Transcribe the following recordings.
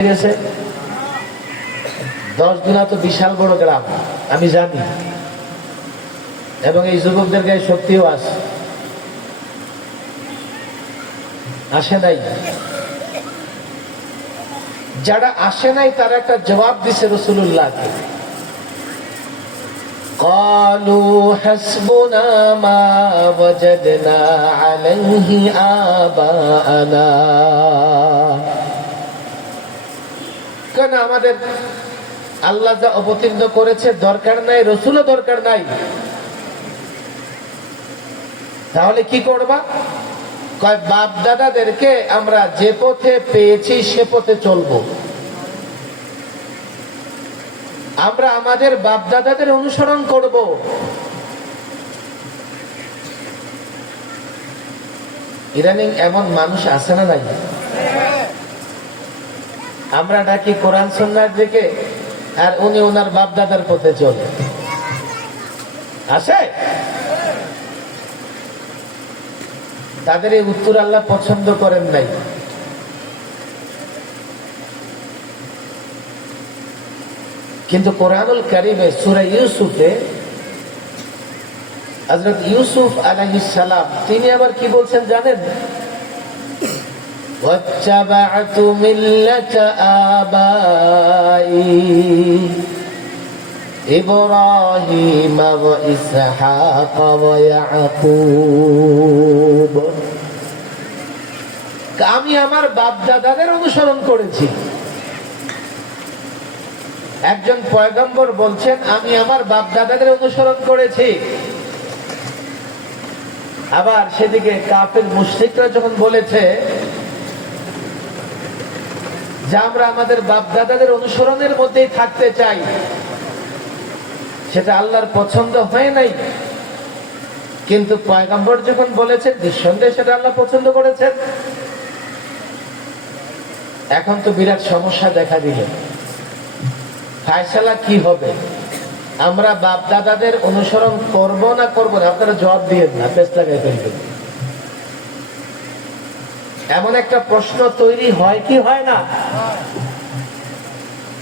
গেছে দশ দিনা তো বিশাল বড় গ্রাম আমি জানি এবং এই যুবকদের গায়ে শক্তিও আছে আসে নাই যারা আসে নাই তারা একটা জবাব দিছে রসুল্লাহকে قالوا حسبنا ما وجدنا عليه آباءنا কেন আমাদের আল্লাহ যা অবতীর্ণ করেছে দরকার নাই, রসুলও দরকার নাই। তাহলে কি করবা? কয়, বাপ দাদাদেরকে আমরা যে পথে পেয়েছি সে পথে চলবো। আমরা আমাদের বাপ দাদাদের অনুসরণ করব। ইদানিং এমন মানুষ আছে না নাই? আমরা ডাকি কোরআন সন্ন্যার দিকে আর উনি ওনার বাপ দাদার পথে চলে। আছে তাদের এই উত্তর আল্লাহ পছন্দ করেন নাই। কিন্তু কোরআনুল কারিমে সুরা ইউসুফে হজরত ইউসুফ আলাইহিস তিনি আবার কি বলছেন জানেন? واتبعت ملة آبائي إبراهيم وإسحاق ويعقوب আমি আমার বাপ দাদাদের অনুসরণ করেছি একজন পয়গম্বর বলছেন আমি আমার বাপ দাদাদের অনুসরণ করেছি আবার সেদিকে কাফের মুশ্রিকরা যখন বলেছে যে আমরা আমাদের বাপ দাদাদের অনুসরণের মধ্যেই থাকতে চাই, সেটা আল্লাহর পছন্দ হয় নাই। কিন্তু পয়গম্বর যখন বলেছেন নিঃসন্দেহে সেটা আল্লাহ পছন্দ করেছেন, এখন তো বিরাট সমস্যা দেখা দিল। ফায়সালা কি হবে? আমরা বাপ দাদাদের অনুসরণ করব না করব না? আপনারা জবাব দিয়ে না পেস লাগাই ফেলবেন এমন একটা প্রশ্ন তৈরি হয় কি হয় না?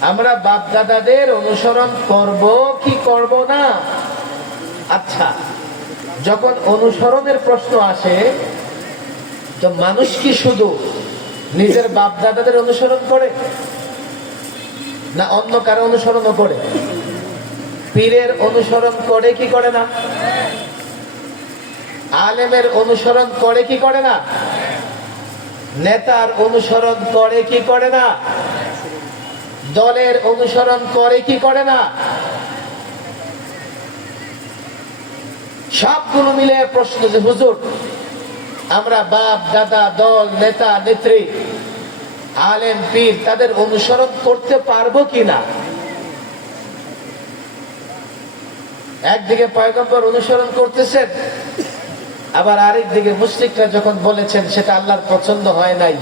আমরা বাপ দাদাদের অনুসরণ করব কি করব না? আচ্ছা যখন অনুসরণের প্রশ্ন আসে, তো মানুষ কি শুধু নিজের বাপ দাদাদের অনুসরণ করে? না অন্য কারও অনুসরণও করে? পীরের অনুসরণ করে কি করে না? আলেমের অনুসরণ করে কি করে না? নেতার অনুসরণ করে কি করে না? দলের অনুসরণ করে কি করে না? সবগুলো মিলে প্রশ্ন যে, হুজুর, আমরা বাপ, দাদা, দল, নেতা, নেত্রী, আলেম, পীর, তাদের অনুসরণ করতে পারব কিনা একদিকে পয়গম্বর অনুসরণ করতেছেন আবার আরেক দিকে মুসলিকরা যখন বলেছেন সেটা আল্লাহর পছন্দ হয় নাই,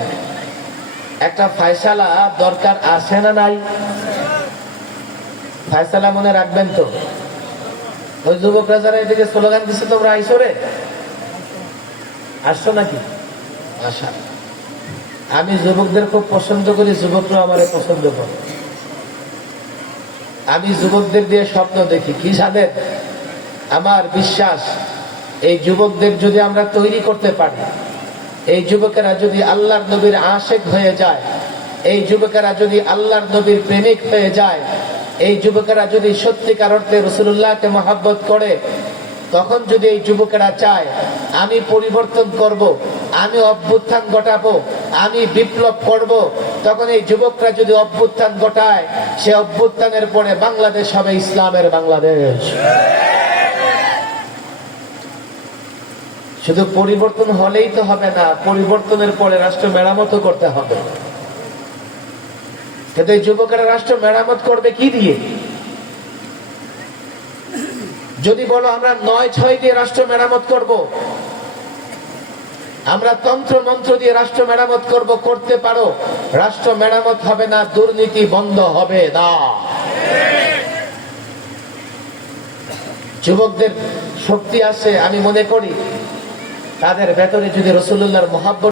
একটা ফায়সালা দরকার আছে না নাই? ফায়সালা মনে রাখবেন তো। ওই যুবকরা যারা এদিকে স্লোগান দিচ্ছে তোমরা আইসরে আসছো নাকি? আশা আমি যুবকদের খুব পছন্দ করি যুবকরা আমার পছন্দ করে। আমি যুবকদের দিয়ে স্বপ্ন দেখি, কি জানেন? আমার বিশ্বাস এই যুবকদের যদি আমরা তৈরি করতে পারি, এই যুবকেরা যদি আল্লাহর নবীর আশেক হয়ে যায়, এই যুবকেরা যদি আল্লাহর নবীর প্রেমিক হয়ে যায়, এই যুবকেরা যদি সত্যিকার অর্থে রসুল্লাহকে মহাব্বত করে, তখন যদি এই যুবকেরা চায়, আমি পরিবর্তন করব, আমি অভ্যুত্থান ঘটাবো, আমি বিপ্লব করব, তখন এই যুবকরা যদি অভ্যুত্থান ঘটায়, সে অভ্যুত্থানের পরে বাংলাদেশ হবে ইসলামের বাংলাদেশ। শুধু পরিবর্তন হলেই তো হবে না, পরিবর্তনের পরে রাষ্ট্র মেরামত করতে হবে। কিন্তু এই যুবকেরা রাষ্ট্র মেরামত করবে কি দিয়ে? যদি বলো, আমরা নয় ছয় দিয়ে রাষ্ট্র মেরামত করব। আমরা তন্ত্র মন্ত্র দিয়ে রাষ্ট্র মেরামত করব, করতে পারো। রাষ্ট্র মেরামত হবে না, দুর্নীতি বন্ধ হবে না। যুবকদের শক্তি আছে, আমি মনে করি তাদের ভেতরে যদি রসুল্লাহর মহাব্বত